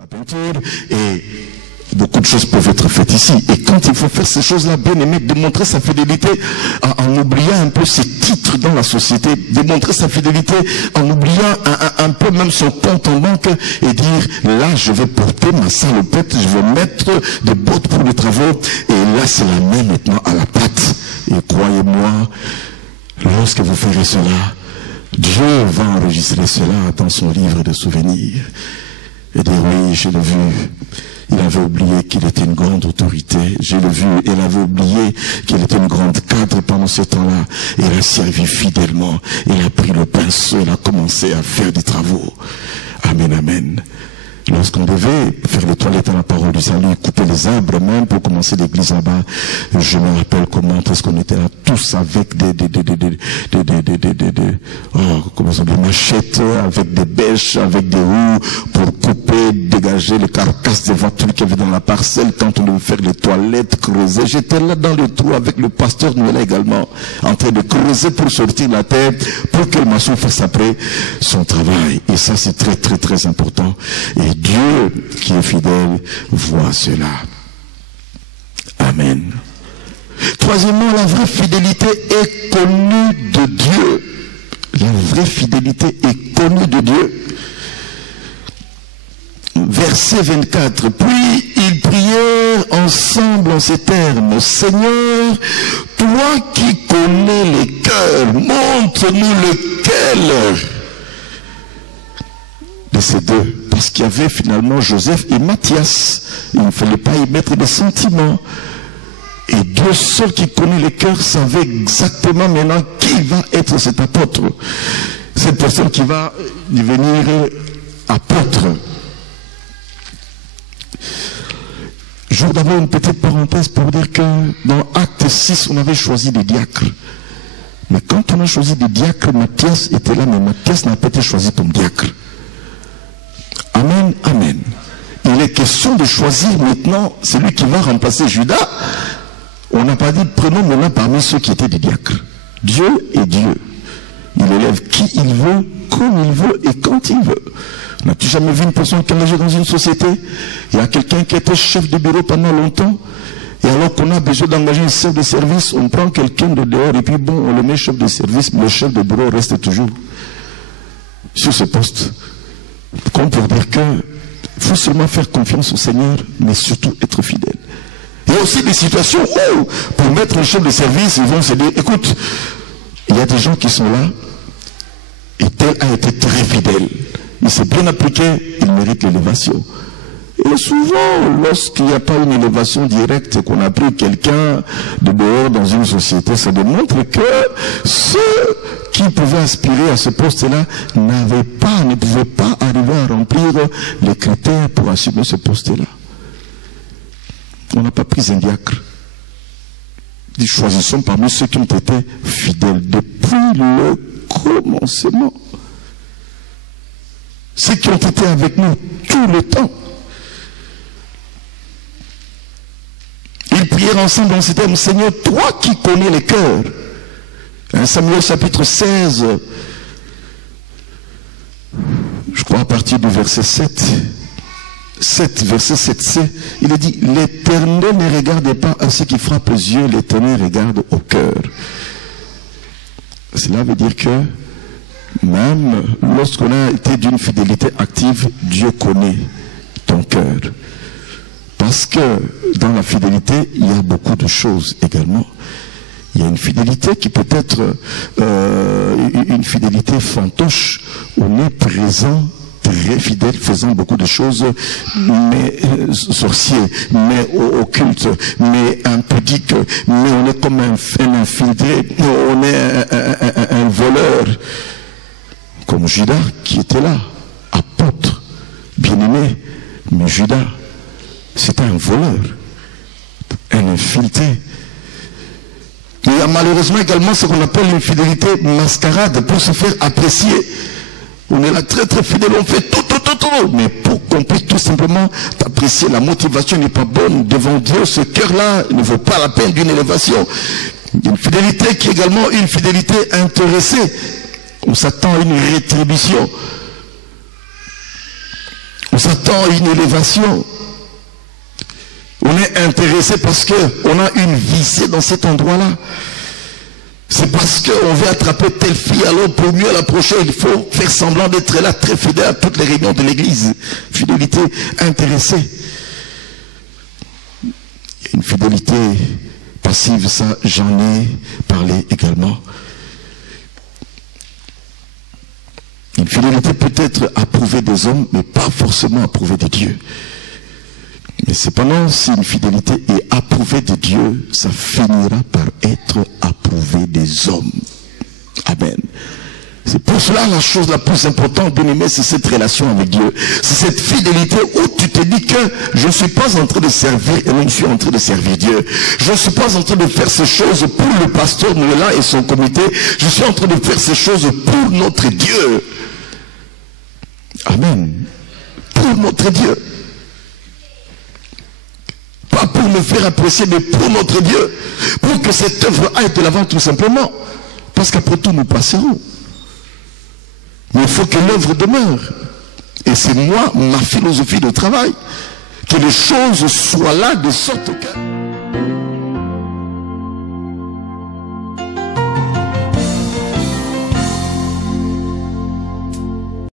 la peinture, et beaucoup de choses peuvent être faites ici. Et quand il faut faire ces choses-là, bien aimé, démontrer sa fidélité en oubliant un peu ses titres dans la société, démontrer sa fidélité en oubliant un peu même son compte en banque et dire, là, je vais porter ma salopette, je vais mettre des bottes pour les travaux, et là, c'est la main maintenant à la pâte. Et croyez-moi, lorsque vous ferez cela, Dieu va enregistrer cela dans son livre de souvenirs. Et dire, oui, je l'ai vu. Il avait oublié qu'il était une grande autorité. Je l'ai vu. Il avait oublié qu'il était une grande cadre pendant ce temps-là. Il a servi fidèlement. Il a pris le pinceau. Il a commencé à faire des travaux. Amen, amen. Lorsqu'on devait faire les toilettes à la parole du salut, couper les arbres même pour commencer l'église là-bas, je me rappelle comment est-ce qu'on était là tous avec des machettes, avec des bêches, avec des roues pour couper, dégager les carcasses des voitures qu'il y avait dans la parcelle quand on devait faire les toilettes, creuser. J'étais là dans le trou avec le pasteur Noël également, en train de creuser pour sortir la terre, pour que le maçon fasse après son travail. Et ça, c'est très, très, très important. Et Dieu qui est fidèle voit cela. Amen. Troisièmement, la vraie fidélité est connue de Dieu. La vraie fidélité est connue de Dieu. Verset 24. Puis ils prièrent ensemble en ces termes. Seigneur, toi qui connais les cœurs, montre-nous lequel de ces deux. Parce qu'il y avait finalement Joseph et Matthias. Il ne fallait pas y mettre des sentiments. Et Dieu seul qui connaît les cœurs savait exactement maintenant qui va être cet apôtre. Cette personne qui va devenir apôtre. Je veux d'abord une petite parenthèse pour dire que dans Acte 6, on avait choisi des diacres. Mais quand on a choisi des diacres, Matthias était là, mais Matthias n'a pas été choisi comme diacre. Amen, amen. Il est question de choisir maintenant celui qui va remplacer Judas. On n'a pas dit prenons maintenant parmi ceux qui étaient des diacres. Dieu est Dieu. Il élève qui il veut, comme il veut et quand il veut. N'as-tu jamais vu une personne qui est engagée dans une société? Il y a quelqu'un qui était chef de bureau pendant longtemps. Et alors qu'on a besoin d'engager un chef de service, on prend quelqu'un de dehors et puis bon, on le met chef de service, mais le chef de bureau reste toujours sur ce poste. Comme pour dire qu'il faut seulement faire confiance au Seigneur, mais surtout être fidèle. Il y a aussi des situations où, pour mettre un chef de service, ils vont se dire, écoute, il y a des gens qui sont là, et tel a été très fidèle. Il s'est bien appliqué, il mérite l'élévation. Et souvent, lorsqu'il n'y a pas une élévation directe, qu'on a pris quelqu'un de dehors dans une société, ça démontre que ceux qui pouvaient aspirer à ce poste-là ne pouvaient pas arriver à remplir les critères pour assumer ce poste-là. On n'a pas pris un diacre. Nous choisissons parmi ceux qui ont été fidèles depuis le commencement. Ceux qui ont été avec nous tout le temps. Ils prièrent ensemble dans ce terme, Seigneur, toi qui connais les cœurs. 1 Samuel chapitre 16, je crois à partir du verset 7, verset 7c, il est dit, l'Éternel ne regarde pas à ceux qui frappent les yeux, l'Éternel regarde au cœur. Cela veut dire que même lorsqu'on a été d'une fidélité active, Dieu connaît ton cœur. Parce que dans la fidélité, il y a beaucoup de choses également. Il y a une fidélité qui peut être une fidélité fantoche. On est présent, très fidèle, faisant beaucoup de choses, mais sorcier, mais occulte, mais impudique, mais on est comme un infiltré, on est un voleur. Comme Judas qui était là, apôtre, bien-aimé, mais Judas, c'était un voleur, un infiltré. Il y a malheureusement également ce qu'on appelle une fidélité mascarade pour se faire apprécier. On est là très très fidèle, on fait tout. Mais pour qu'on puisse tout simplement t'apprécier, la motivation n'est pas bonne devant Dieu. Ce cœur-là ne vaut pas la peine d'une élévation. Une fidélité qui est également une fidélité intéressée. On s'attend à une rétribution. On s'attend à une élévation. On est intéressé parce qu'on a une visée dans cet endroit-là. C'est parce qu'on veut attraper telle fille, alors pour mieux l'approcher, il faut faire semblant d'être là, très fidèle à toutes les réunions de l'église. Fidélité intéressée. Une fidélité passive, ça j'en ai parlé également. Une fidélité peut être approuvée des hommes, mais pas forcément approuvée de Dieu. Mais cependant, si une fidélité est approuvée de Dieu, ça finira par être approuvé des hommes. Amen. C'est pour cela la chose la plus importante, bien aimé, c'est cette relation avec Dieu. C'est cette fidélité où tu te dis que je ne suis pas en train de servir et je suis en train de servir Dieu. Je ne suis pas en train de faire ces choses pour le pasteur Noëlla et son comité. Je suis en train de faire ces choses pour notre Dieu. Amen. Pour notre Dieu. Pas pour me faire apprécier, mais pour notre Dieu. Pour que cette œuvre aille de l'avant tout simplement. Parce qu'après tout, nous passerons. Mais il faut que l'œuvre demeure. Et c'est moi, ma philosophie de travail. Que les choses soient là de sorte que...